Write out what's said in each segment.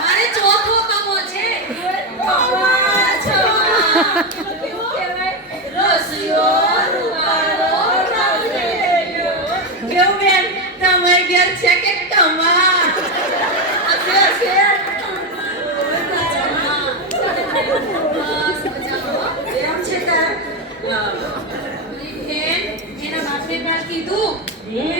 મારે ચોથો કમો છે. કેવું કહેવાય? રસિયો રૂપાળો રાવણેયો. કેવું બેન તમારે ઘેર છે કે તમાર?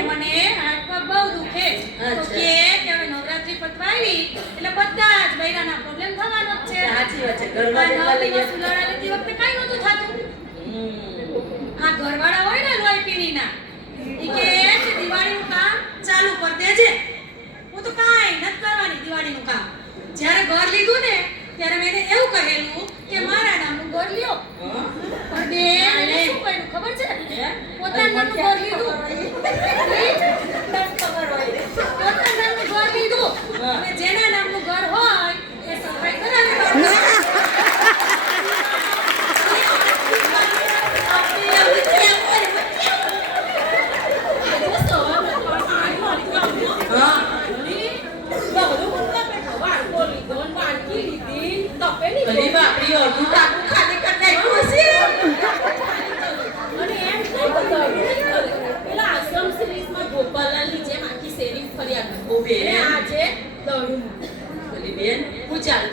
મને હાથ પગ બહુ દુખે તો કે હવે નવરાત્રી પતવાવી એટલે બધા જ બૈરાના પ્રોબ્લેમ થવાનો જ છે. સાચી વાત છે. ઘરવાળા સુલાડા લેતી વખતે કાઈ નહોતું થતું. આ ઘરવાળા હોય ને લોહી પીણીના ઈ કે દિવાળીનું કામ ચાલુ કરી દેજે. હું તો કાઈ નથી કરવાની દિવાળીનું કામ. જ્યારે ઘર લીધું ને ત્યારે મેં એવું કહેલું કે મારા નામનું ઘર લ્યો. પણ બેન શું કર્યું ખબર છે? પોતાના નામનું ઘર લીધું. પોતાના નામનું ઘર લીધું અને જેના નામનું ઘર હોય એ સફાઈ કરાવી.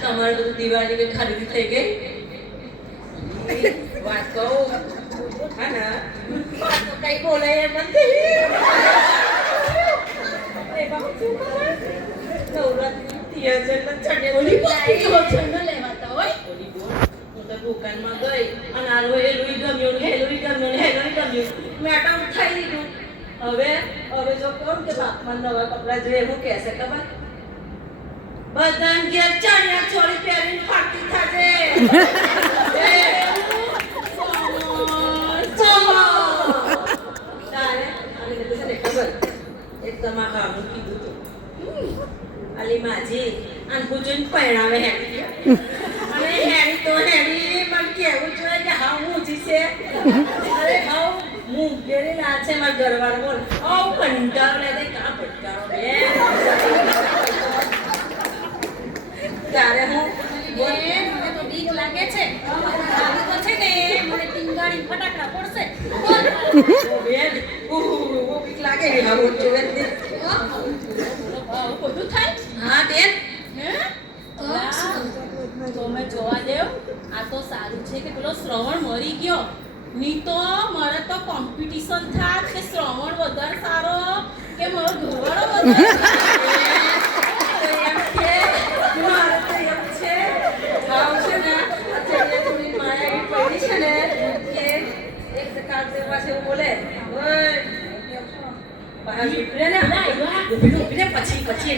તમારે બધું દિવાળી કે ખરીદી થઈ ગઈ? વાત કહું હા ને વાત તો કઈ બોલાય એમ નથી. દુકાનમાં ગઈ અને આલો એલું ગમ્યું હેલું ગમ્યું હેલું ગમ્યું મેડમ થઈ લીધું. હવે જો કહું કે બાપમાં નવા કપડા જોઈએ હું કહેશે ખબર? બધાને ઘેર ચણિયા ચોળી પહેરીને ફરતી થાજે. તારે અને મેં તને ખબર એક તમારા હામું કીધું તું અલી માજી આન પૂછીને પહેરાવે હેડી અને હેડી તો હેડી પણ કેવું જોઈએ કે હા હું જી છે. અરે હાઉ હું ઘેરી ના છે મારા ઘરવાળો બોલ આવ કંટાળો લે દે કા ભટકારો બે ત્યારે હું મને તો બીક લાગે છે. લાગે તો છે ને મને ટીંગાડી ફટાકડા પડશે. બેન બીક લાગે ને હવે જોવે ને બધું થાય. હા બેન તો મેં જોવા દેવ. આ તો સારું છે કે પેલો શ્રવણ મરી ગયો. ની તો મારે તો કોમ્પિટિશન થાત કે શ્રવણ વધારે સારો કે મારો ઘરવાળો વધારે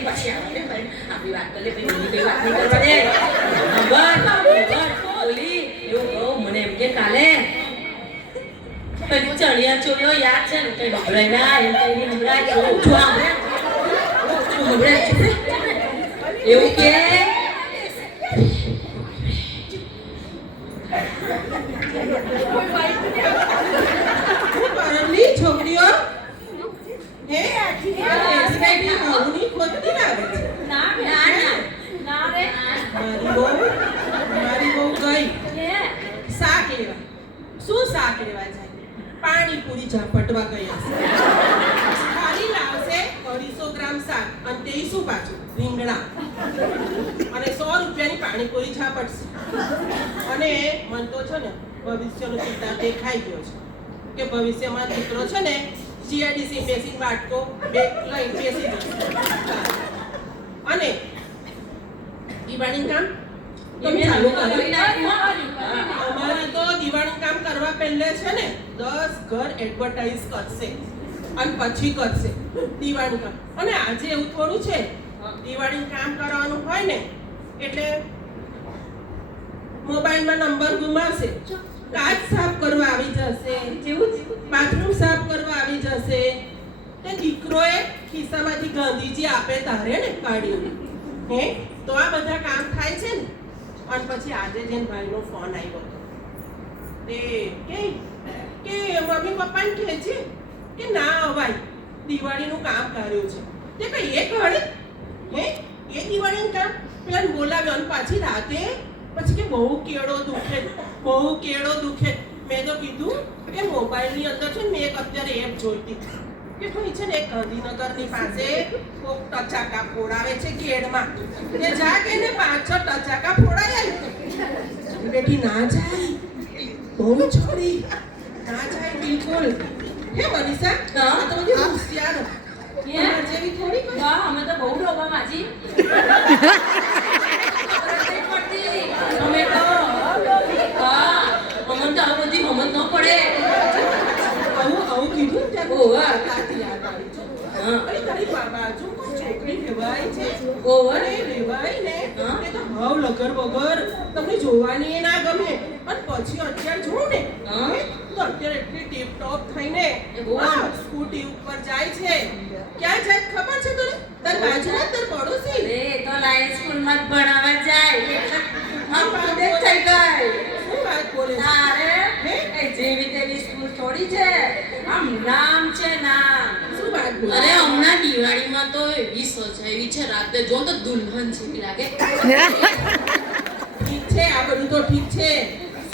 પછી આપણી વાત કરી વાત નહીં કરવા મને એમ કે કાલે ચણિયા ચોળીઓ યાદ છે ને કઈ નબળાઈ ના એમ કઈ નબળાઈ એવું કે છોકરીઓ હે આની ખોટતી લાગે છે. મારી બહુ ગઈ શાક લેવા. શું શાક લેવા જાય? પાણીપુરી ઝાપટવા ગઈ હશે. ખાલી લાવશે 250 ગ્રામ શાક અને તે શું પાછું રીંગણા અને 100 રૂપિયાની પાણીપુરી ઝાપટશે. અને મન તો છે ને ભવિષ્યનો ચિંતા દેખાઈ ગયો છે કે ભવિષ્યમાં દીકરો છે ને જીઆઈડીસી બેસીને વાટકો બે લઈ બેસી જશે. અને દિવાળીનું કામ તમે ચાલુ કરી અમારે તો દિવાળીનું કામ કરવા પહેલે છે ને 10 ઘર એડવર્ટાઇઝ કરશે અને પછી કરશે દિવાળીનું કામ. અને આજે એવું થોડું છે દિવાળીનું કામ કરવાનું હોય ને એટલે મોબાઈલમાં નંબર ગુમાવશે. કાચ સાફ કરવા આવી જશે, જેવું બાથરૂમ સાફ કરવા આવી જશે. તે દીકરોએ ખિસ્સામાંથી ગાંધીજી આપે તારે ને કાઢ્યું હે તો આ બધા કામ થાય છે ને. અને પછી આજે જેન ભાઈનો ફોન આવ્યો હતો તે કે મમ્મી પપ્પાને કહે છે કે ના અવાય દિવાળીનું કામ કર્યું છે તે કઈ એ ઘડે હે છોકરાને બોલાવ્યો અને પાછી રાતે પછી કે બહુ કેળો દુખે, બહુ કેળો દુખે. મેં તો કીધું કે મોબાઈલની અંદર છે ને મેં એક અત્યારે એપ જોઈતી કે ભાઈ છે ને એક ગાંધીનગરની પાસે કોક ટચાકા ફોડાવે છે કેળમાં. તે જા કે ને 5-6 ટચાકા ફોડાય બેટી ના જાય, બહુ છોડી ના જાય બિલકુલ. હે મનીષા, હા? આ તો બધી હોશિયાર તમારા જેવી થોડી કોઈ. વાહ, અમે તો બહુ ડોબા માજી. અમે તો હા, અમને તો આ બધી મમત ન પડે. આવું કીધું ને ત્યારે ઓહ, વાહ. તાતી યાદ આવી જો. હા. અરે તારી બાજુ કોઈ છોકરી વેવાય છે. ઓહ, વાહ. અરે વેવાય ને હા. એ તો હાવ લગર વગર તમને જોવાની એ ના ગમે. અને પછી અત્યારે જોઉં ને હા. તો અત્યારે એટલી ટીપ ટોપ થઈને ઓહ. સ્કૂટી ઉપર જાય છે. ક્યાં જાય ખબર છે તને? તાર બાજુમાં તાર પડોશી. અરે, એ તો લાઈન સ્કૂલમાં જ ભણાવવા જાય એટલે આમ update થઈ ગઈ. શું વાત બોલે છે? તારે હે? એ જેવી તેવી સ્કૂલ થોડી છે, આમ નામ છે નામ. શું વાત બોલે? અરે હમણાં દિવાળીમાં તો એવી સજાવી છે રાતે જો તો દુલ્હન જેવી લાગે. ઠીક છે, આ બધું તો ઠીક છે.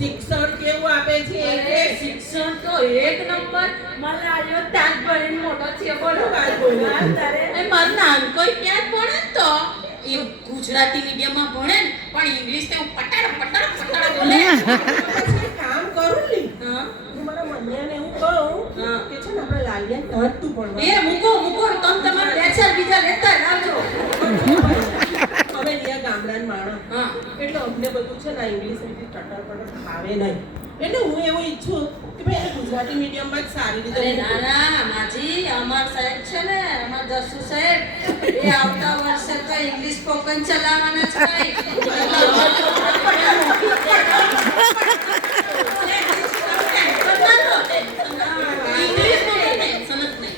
શિક્ષણ કેવું આપે છે એ અરે, કે? શિક્ષણ તો એક નંબર. મને આવ્યો ત્યાં જ ભણીને મોટો થયો. બોલો. શું વાત બોલે? હા, તારે એ મારું નાનકોય ત્યાં જ ભણે ને તો એ ગુજરાતી મીડિયમમાં ભણે ને પણ ઇંગ્લિશ તો પટાડ બોલે. પછી એક કામ કરું ને હા. હું મારા મમ્મીને એવું કહું હા. કે છે ને આપણે લાલિયાને ત્યાં જ તું ભણવા. એ મૂકો તમે તમારા બે ચાર બીજા લેતા જ આવજો. અમે ત્યાં ગામડાના માણસ હા. એટલે અમને બધું છે ને ઇંગ્લિશ રીતે ટટર ફાવે નહીં. એટલે હું એવું ઈચ્છું કે ભાઈ એને ગુજરાતી મીડિયમમાં જ સારી રીતે અરે ના ના માજી, અમાર સાહેબ છે ને, અમાર જસુ સાહેબ, એ આવતા વર્ષે તો ઇંગ્લિશ સ્પોકન ચલાવવાના જ કઈ. ઇંગ્લિશમાં ટેન્શન જ નહીં.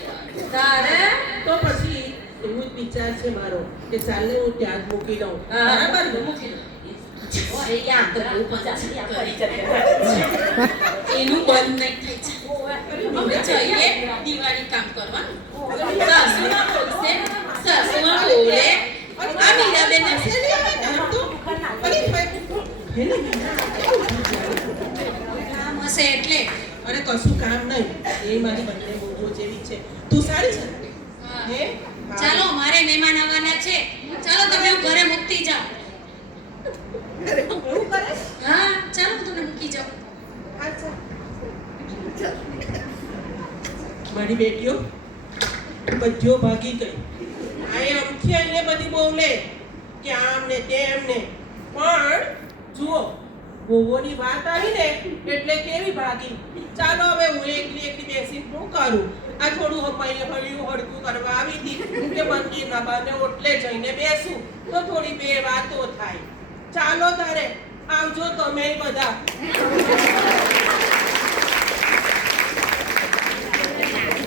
તારે તો પછી એવું જ વિચાર છે મારો કે ચાલને હું ત્યાં જ મૂકી દઉં. બરાબર ને? મૂકી દો. ઓય, યા તો બહુ મજા છે, યા પડી જશે. એનું બંધ નહીં થાય છે. હવે જઈએ દિવાળી કામ કરવાનું. સાસુમાં બોલશે, સાસુમાં બોલે. આ મીરાબેન હશે ને હવે કામ તો. અરે ભાઈ, હેને મીરા, કામ હશે એટલે. અરે કશું કામ નહીં. એ મારી બંને બહુઓ જેવી છે. તું સારી છે? હા. હે? ચાલો મારે મહેમાન આવવાના છે. ચાલો તમે ઘરે મૂકતી જાઓ. એવું કરે? હા ચાલો હું તમને મૂકી જાઉં. અચ્છા. મારી બેટીઓ બધીઓ ભાગી ગઈ. આ એ અમથી આઈને બધી બોલે કે આમ ને તેમ ને. પણ જુઓ, વહુઓની વાત આવી ને એટલે કેવી ભાગી. ચાલો હવે હું એકલી બેસીને શું કરું? આ થોડું હળિયું હળકું કરવા આવી હતી કે મંદિરના બાને ઓટલે જઈને બેસું તો થોડી બે વાતો થાય. ચાલો તારે આવજો તમે બધા.